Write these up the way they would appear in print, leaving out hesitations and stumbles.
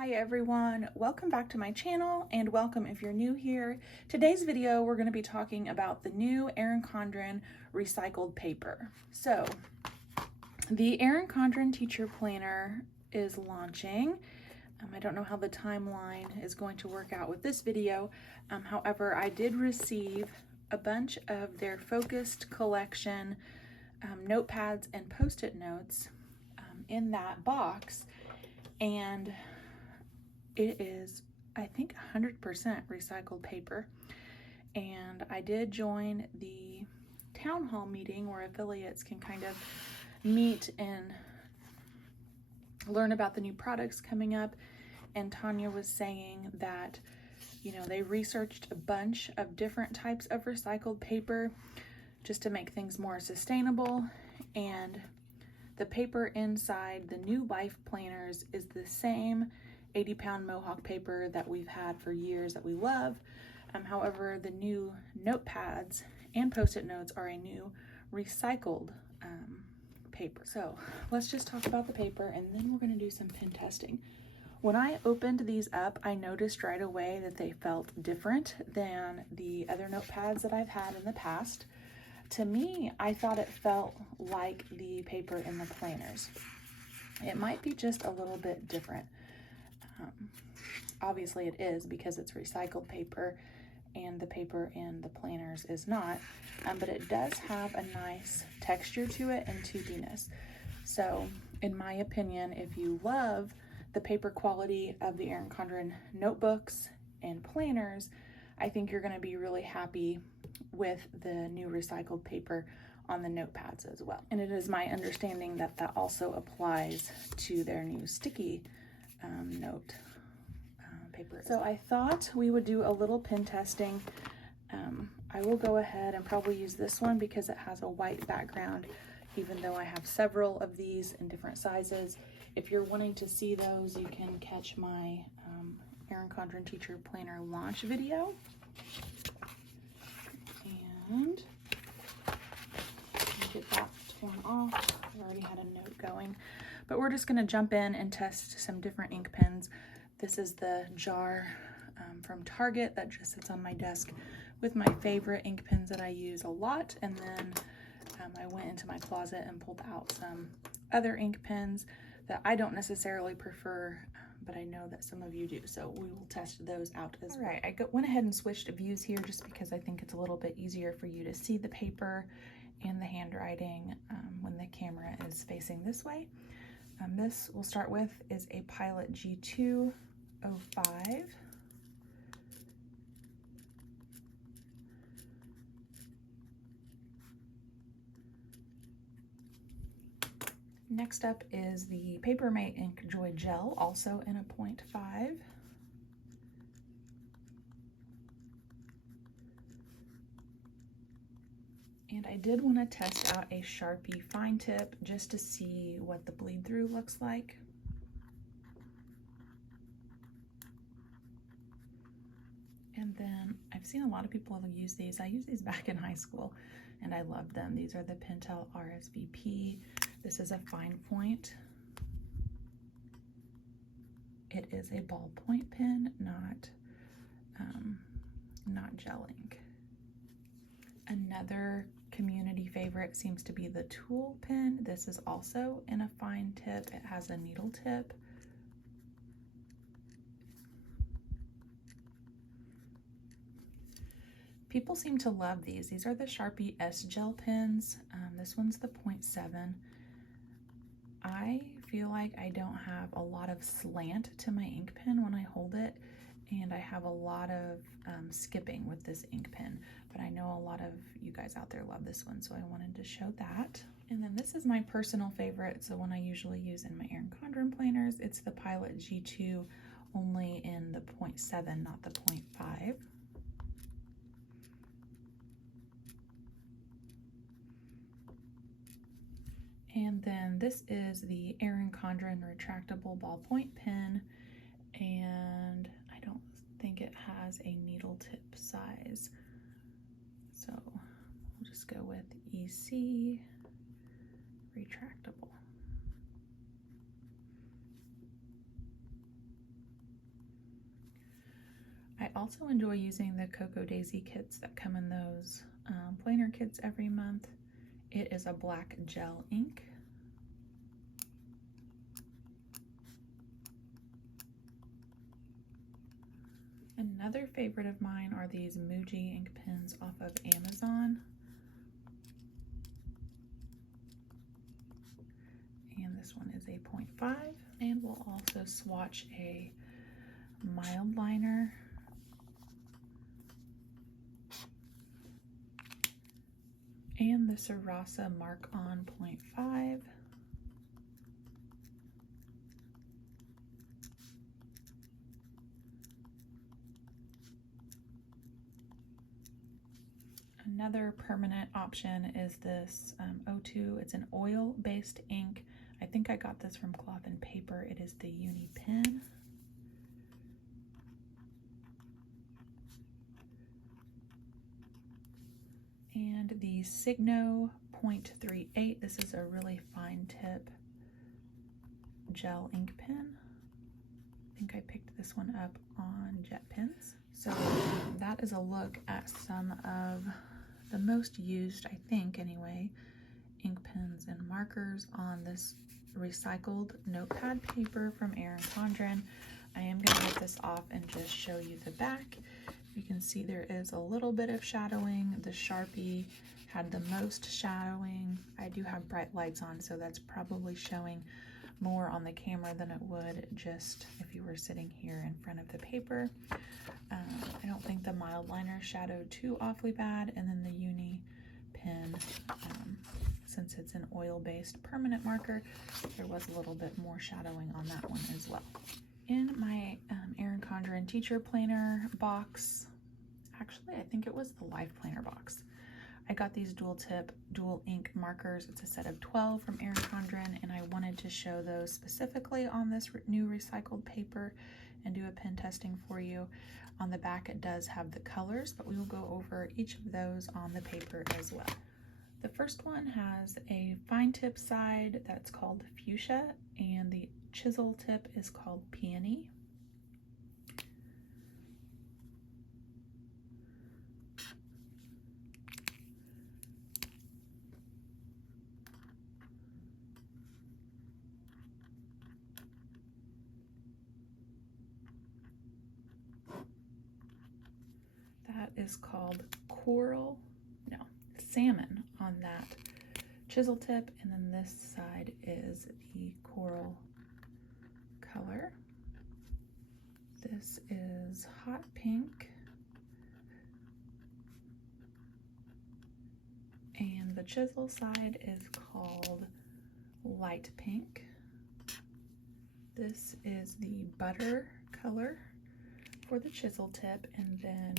Hi everyone, welcome back to my channel and welcome if you're new here. Today's video we're going to be talking about the new Erin Condren recycled paper. So the Erin Condren Teacher Planner is launching. I don't know how the timeline is going to work out with this video. However, I did receive a bunch of their focused collection notepads and post-it notes in that box, and it is, I think, 100% recycled paper. And I did join the town hall meeting where affiliates can kind of meet and learn about the new products coming up. And Tanya was saying that, you know, they researched a bunch of different types of recycled paper just to make things more sustainable. And the paper inside the new life planners is the same 80-pound Mohawk paper that we've had for years that we love. However, the new notepads and post-it notes are a new recycled paper. So let's just talk about the paper and then we're going to do some pen testing. When I opened these up, I noticed right away that they felt different than the other notepads that I've had in the past. To me, I thought it felt like the paper in the planners. It might be just a little bit different. Obviously it is because it's recycled paper and the paper in the planners is not, but it does have a nice texture to it and tubiness. So in my opinion, if you love the paper quality of the Erin Condren notebooks and planners, I think you're going to be really happy with the new recycled paper on the notepads as well. And it is my understanding that that also applies to their new sticky note paper. So I thought we would do a little pen testing. I will go ahead and probably use this one because it has a white background, even though I have several of these in different sizes. If you're wanting to see those, you can catch my Erin Condren Teacher Planner launch video. And get that torn off. I already had a note going. But we're just going to jump in and test some different ink pens. This is the jar from Target that just sits on my desk with my favorite ink pens that I use a lot. And then I went into my closet and pulled out some other ink pens that I don't necessarily prefer, but I know that some of you do. So we will test those out as well. All right, I went ahead and switched views here just because I think it's a little bit easier for you to see the paper and the handwriting when the camera is facing this way. This we'll start with is a Pilot G205. Next up is the Papermate Ink Joy Gel, also in a 0.5. And I did want to test out a Sharpie fine tip just to see what the bleed through looks like. And then I've seen a lot of people use these. I used these back in high school and I loved them. These are the Pentel Rsvp. This is a fine point. It is a ballpoint pen, not gel ink. Another community favorite seems to be the Tool pen. This is also in a fine tip. It has a needle tip. People seem to love these. These are the Sharpie S gel pens. This one's the 0.7. I feel like I don't have a lot of slant to my ink pen when I hold it, and I have a lot of skipping with this ink pen, but I know a lot of you guys out there love this one, so I wanted to show that. And then this is my personal favorite. It's the one I usually use in my Erin Condren planners. It's the Pilot G2, only in the 0.7, not the 0.5. And then this is the Erin Condren Retractable Ballpoint pen, and I don't think it has a needle tip size. So we'll just go with EC Retractable. also enjoy using the Cocoa Daisy kits that come in those planner kits every month. It is a black gel ink. Another favorite of mine are these Muji ink pens off of Amazon. And this one is a 0.5. And we'll also swatch a mild liner. And the Rsvp Mark On 0.5. Another permanent option is this O2. It's an oil-based ink. I think I got this from Cloth and Paper. It is the Uni Pen. And the Signo 0.38. This is a really fine tip gel ink pen. I think I picked this one up on Jet Pens. So that is a look at some of the most used, I think anyway, ink pens and markers on this recycled notepad paper from Erin Condren. I am going to get this off and just show you the back. You can see there is a little bit of shadowing. The Sharpie had the most shadowing. I do have bright lights on, so that's probably showing more on the camera than it would just if you were sitting here in front of the paper. I don't think the mild liner shadowed too awfully bad, and then the Uni pen, since it's an oil-based permanent marker, there was a little bit more shadowing on that one as well. In my Erin Condren Teacher Planner box, actually I think it was the Life Planner box, I got these dual tip, dual ink markers. It's a set of 12 from Erin Condren, and I wanted to show those specifically on this new recycled paper and do a pen testing for you. On the back it does have the colors, but we will go over each of those on the paper as well. The first one has a fine tip side that's called Fuchsia, and the chisel tip is called Peony. That is called salmon on that chisel tip, and then this side is the coral color. This is hot pink, and the chisel side is called light pink. This is the butter color for the chisel tip, and then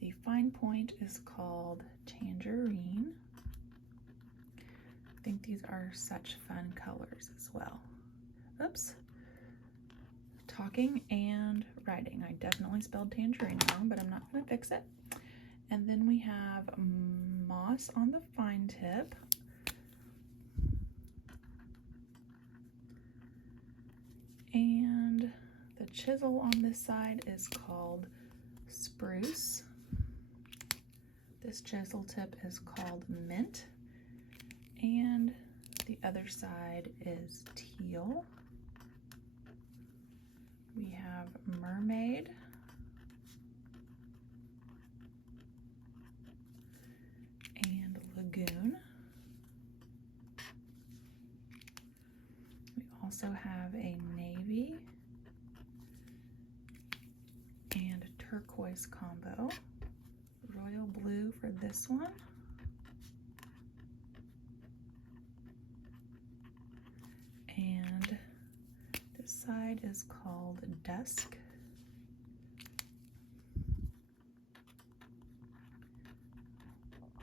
the fine point is called tangerine. I think these are such fun colors as well. Oops. Talking and writing. I definitely spelled tangerine wrong, but I'm not going to fix it. And then we have moss on the fine tip. And the chisel on this side is called spruce. This chisel tip is called mint, and the other side is teal. We have mermaid, and lagoon. We also have a navy and turquoise combo. Royal blue for this one. And this side is called dusk.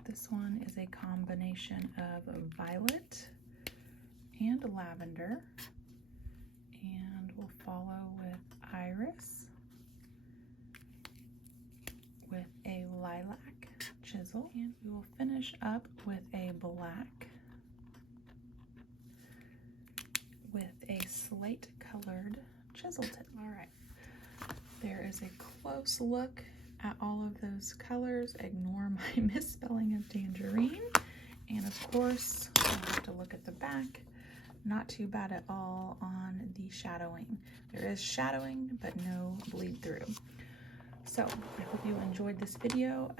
This one is a combination of violet and lavender, and we'll follow with iris with a lilac chisel, and we will finish up with a black with a slate colored chisel tip. All right, there is a close look at all of those colors. Ignore my misspelling of tangerine. And of course, I'll have to look at the back. Not too bad at all on the shadowing. There is shadowing, but no bleed through. So I hope you enjoyed this video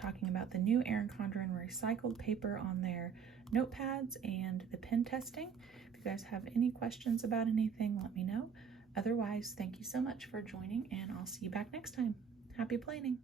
talking about the new Erin Condren recycled paper on their notepads and the pen testing. If you guys have any questions about anything, let me know. Otherwise, thank you so much for joining, and I'll see you back next time. Happy planing!